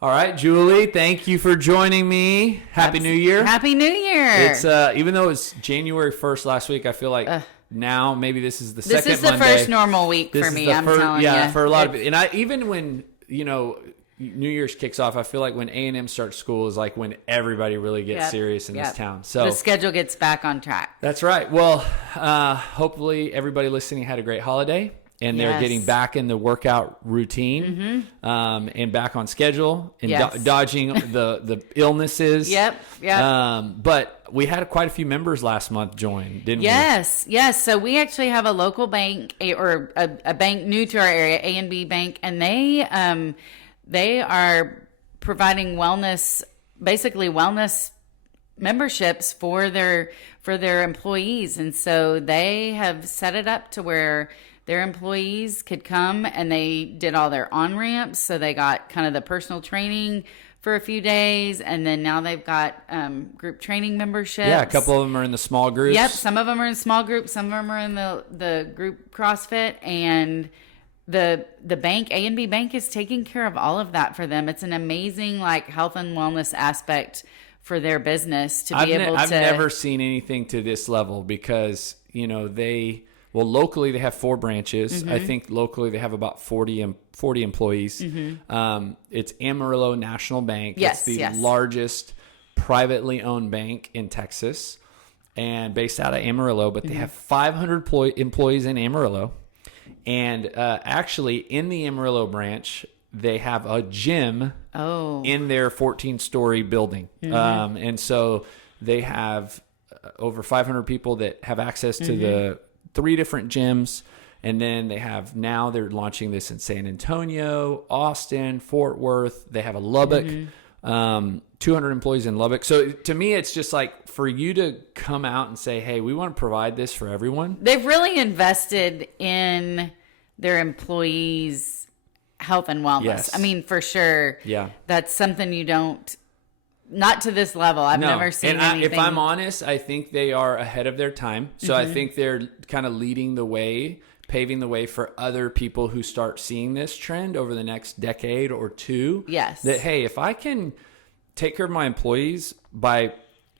All right, Julie, thank you for joining me. Happy New Year. Happy New Year. It's even though it's January 1st last week, I feel like now maybe this is the second Monday. This is the first normal week for me, I'm telling you. Yeah, for a lot of it. And even when, New Year's kicks off, I feel like when A&M starts school is like when everybody really gets serious in this town. So the schedule gets back on track. That's right. Well, hopefully everybody listening had a great holiday. And they're getting back in the workout routine and back on schedule and dodging the illnesses. Yep. But we had quite a few members last month join, didn't we? Yes. So we actually have a local bank or a bank new to our area, A&B Bank, and they are providing wellness memberships for their employees. And so they have set it up to where their employees could come, and they did all their on-ramps. So they got kind of the personal training for a few days, and then now they've got group training memberships. Yeah, a couple of them are in the small groups. Yep, some of them are in small groups, some of them are in the group CrossFit, and the bank, A&B Bank, is taking care of all of that for them. It's an amazing health and wellness aspect for their business to be able to. I've never seen anything to this level because locally they have 4 branches. I think locally they have about 40 employees. It's Amarillo National Bank. Yes, it's the largest privately owned bank in Texas and based out of Amarillo, but they have 500 employees in Amarillo. And actually in the Amarillo branch, they have a gym in their 14-story building. And so they have over 500 people that have access to the 3 different gyms, and then they're launching this in San Antonio, Austin, Fort Worth. They have a Lubbock, 200 employees in Lubbock. So to me, it's just like for you to come out and say, hey, we want to provide this for everyone. They've really invested in their employees' health and wellness. Yes. I mean, for sure. Yeah. That's something you don't. Not to this level. I've never seen anything. If I'm honest, I think they are ahead of their time. So I think they're kind of leading the way, paving the way for other people who start seeing this trend over the next decade or 2. Yes. That, hey, if I can take care of my employees by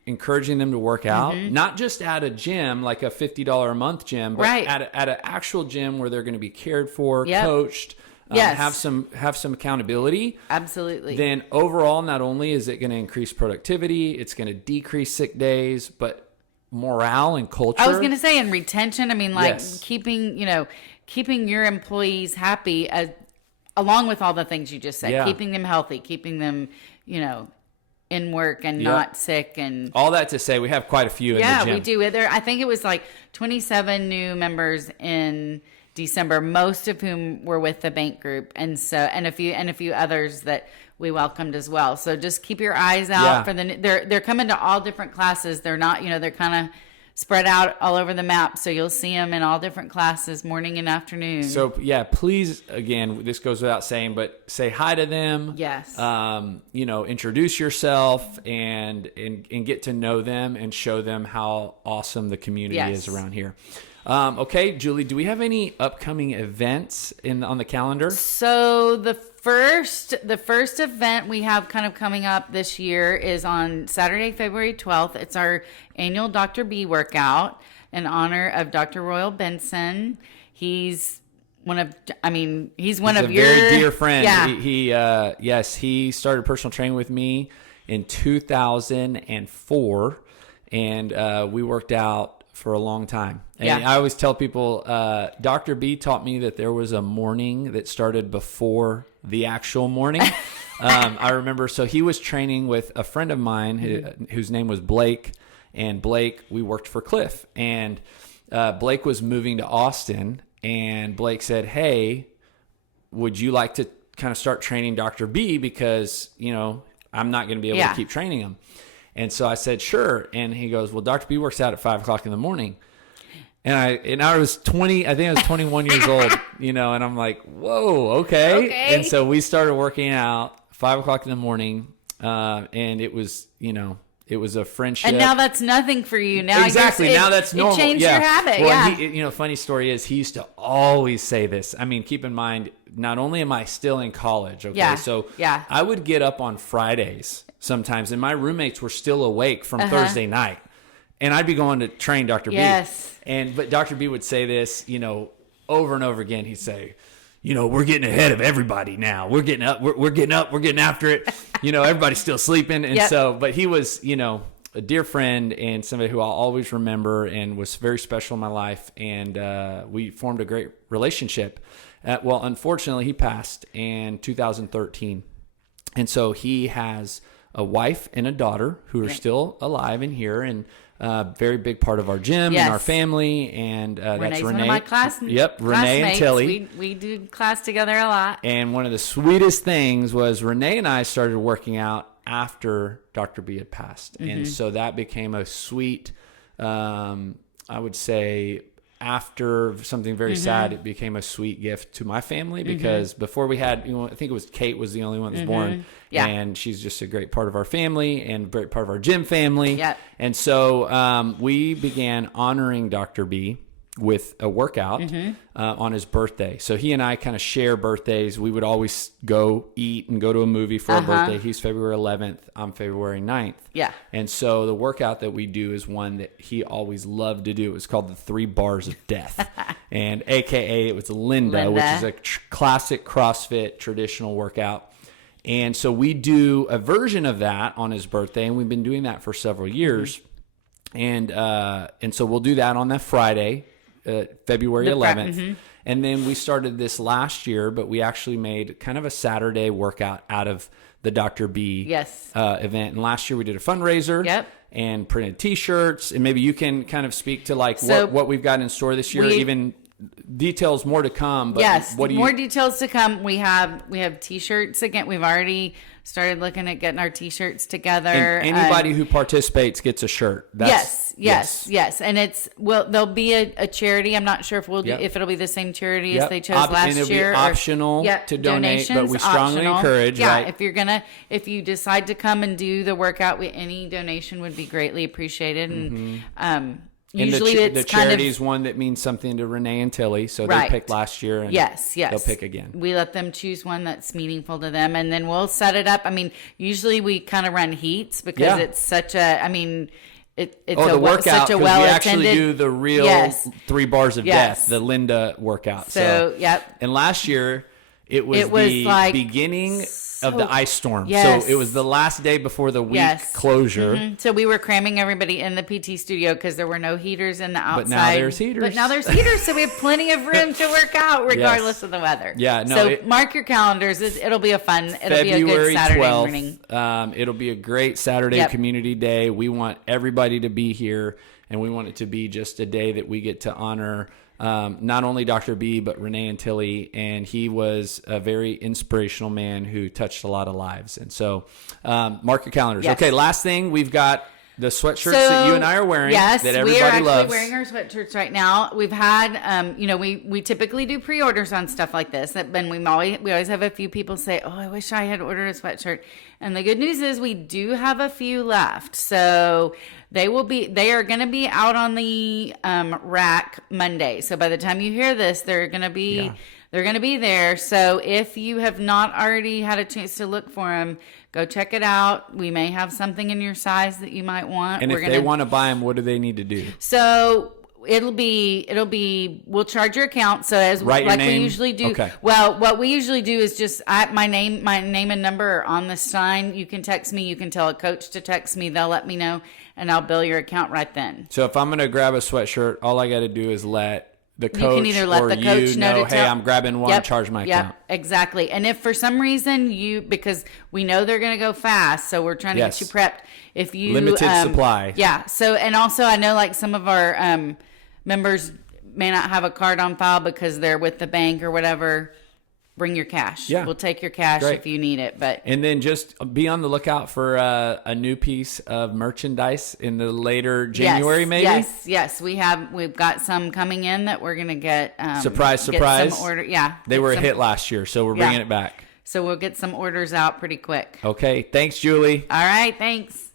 encouraging them to work out, not just at a gym, like a $50 a month gym, but at an actual gym where they're going to be cared for, coached, have some accountability. Absolutely. Then overall, not only is it going to increase productivity, it's going to decrease sick days, but morale and culture. I was going to say, and retention. I mean, keeping your employees happy, along with all the things you just said, keeping them healthy, keeping them, in work and not sick, and all that to say, we have quite a few in the gym. Yeah, we do. I think it was 27 new members in December, most of whom were with the bank group, and a few others that we welcomed as well. So just keep your eyes out for they're coming to all different classes. They're not, they're kind of spread out all over the map. So you'll see them in all different classes, morning and afternoon. So please, again, this goes without saying, but say hi to them. Yes. Introduce yourself and get to know them and show them how awesome the community is around here. Okay, Julie, do we have any upcoming events on the calendar? So the first event we have kind of coming up this year is on Saturday, February 12th. It's our annual Dr. B workout in honor of Dr. Royal Benson. He's one of your very dear friend. Yeah. He started personal training with me in 2004, and we worked out for a long time. And I always tell people, Dr. B taught me that there was a morning that started before the actual morning. I remember, so he was training with a friend of mine whose name was Blake, and Blake, we worked for Cliff, and Blake was moving to Austin, and Blake said, hey, would you like to kind of start training Dr. B, because, I'm not going to be able to keep training him. And so I said, sure. And he goes, well, Dr. B works out at 5:00 in the morning. And I was 20, I think I was 21 years old, and I'm like, whoa, okay. And so we started working out 5:00 in the morning. And it was, It was a friendship. And now that's nothing for you. Now exactly. Now that's normal. It changed your habit. Well, funny story is he used to always say this. I mean, keep in mind, not only am I still in college, okay? So I would get up on Fridays sometimes, and my roommates were still awake from Thursday night. And I'd be going to train Dr. Yes. B. But Dr. B would say this, over and over again. He'd say, we're getting ahead of everybody now. We're getting up. We're getting up. We're getting after it. Everybody's still sleeping. And but he was, a dear friend and somebody who I'll always remember and was very special in my life. And we formed a great relationship. Well, unfortunately, he passed in 2013. And so he has a wife and a daughter who are still alive and here. And very big part of our gym and our family, and that's Renee. One of my Renee and Tilly. We do class together a lot. And one of the sweetest things was Renee and I started working out after Dr. B had passed, and so that became a sweet. I would say after something very sad, it became a sweet gift to my family because before we had, I think it was Kate was the only one that was born. Yeah. And she's just a great part of our family and a great part of our gym family. Yeah. And so we began honoring Dr. B with a workout on his birthday. So he and I kind of share birthdays. We would always go eat and go to a movie for a birthday. He's February 11th. I'm February 9th. Yeah. And so the workout that we do is one that he always loved to do. It was called the 3 Bars of Death. And AKA it was Linda, which is a classic CrossFit traditional workout. And so we do a version of that on his birthday, and we've been doing that for several years. And so we'll do that on that Friday, February 11th. And then we started this last year, but we actually made kind of a Saturday workout out of the Dr. B event. And last year we did a fundraiser and printed T-shirts. And maybe you can kind of speak to what we've got in store this year, even details more to come. But more details to come. We have T-shirts again. We've already started looking at getting our T-shirts together. And anybody who participates gets a shirt. Yes. And there'll be a charity. I'm not sure if if it'll be the same charity as they chose last and it'll year. Be optional to donate, but we strongly encourage. Yeah, if you decide to come and do the workout, any donation would be greatly appreciated. And usually the charity is one that means something to Renee and Tilly, so they picked last year, and they'll pick again. We let them choose one that's meaningful to them, and then we'll set it up. I mean, usually we kind of run heats because it's such a. I mean, it's the workout, such a well we attended. Actually do the real 3 Bars of Death, the Linda workout. So and last year it was the beginning of the ice storm. So it was the last day before the week closure. So we were cramming everybody in the PT studio because there were no heaters in the outside. But now there's heaters. So we have plenty of room to work out regardless of the weather. Yeah, no. So mark your calendars. It'll be it'll be a good Saturday 12th, morning. It'll be a great Saturday community day. We want everybody to be here, and we want it to be just a day that we get to honor not only Dr. B, but Renee and Tilly. And he was a very inspirational man who touched a lot of lives. And so mark your calendars. Okay, last thing, we've got the sweatshirts that you and I are wearing that everybody loves. Yes, we are actually wearing our sweatshirts right now. We've had, we typically do pre-orders on stuff like this. And we always have a few people say, oh, I wish I had ordered a sweatshirt. And the good news is we do have a few left. So they are going to be out on the rack Monday. So by the time you hear this, they're going to be there. So if you have not already had a chance to look for them, go check it out. We may have something in your size that you might want. And if they want to buy them, what do they need to do? So we'll charge your account. So we usually do. Okay. Well, what we usually do is just my name and number are on the sign. You can text me. You can tell a coach to text me. They'll let me know, and I'll bill your account right then. So if I'm going to grab a sweatshirt, all I got to do is let the coach, you can either let the coach know, hey, I'm grabbing one, charge my account. Exactly. And if for some reason because we know they're going to go fast, so we're trying to get you prepped. If you limited supply. Yeah. So, and also I know some of our members may not have a card on file because they're with the bank or whatever. Bring your cash. Yeah. We'll take your cash if you need it. And then just be on the lookout for a new piece of merchandise in the later January, maybe? Yes. We've got some coming in that we're going to get. Surprise. Get some order. Yeah. They were a hit last year, so we're bringing it back. So we'll get some orders out pretty quick. Okay. Thanks, Julie. All right. Thanks.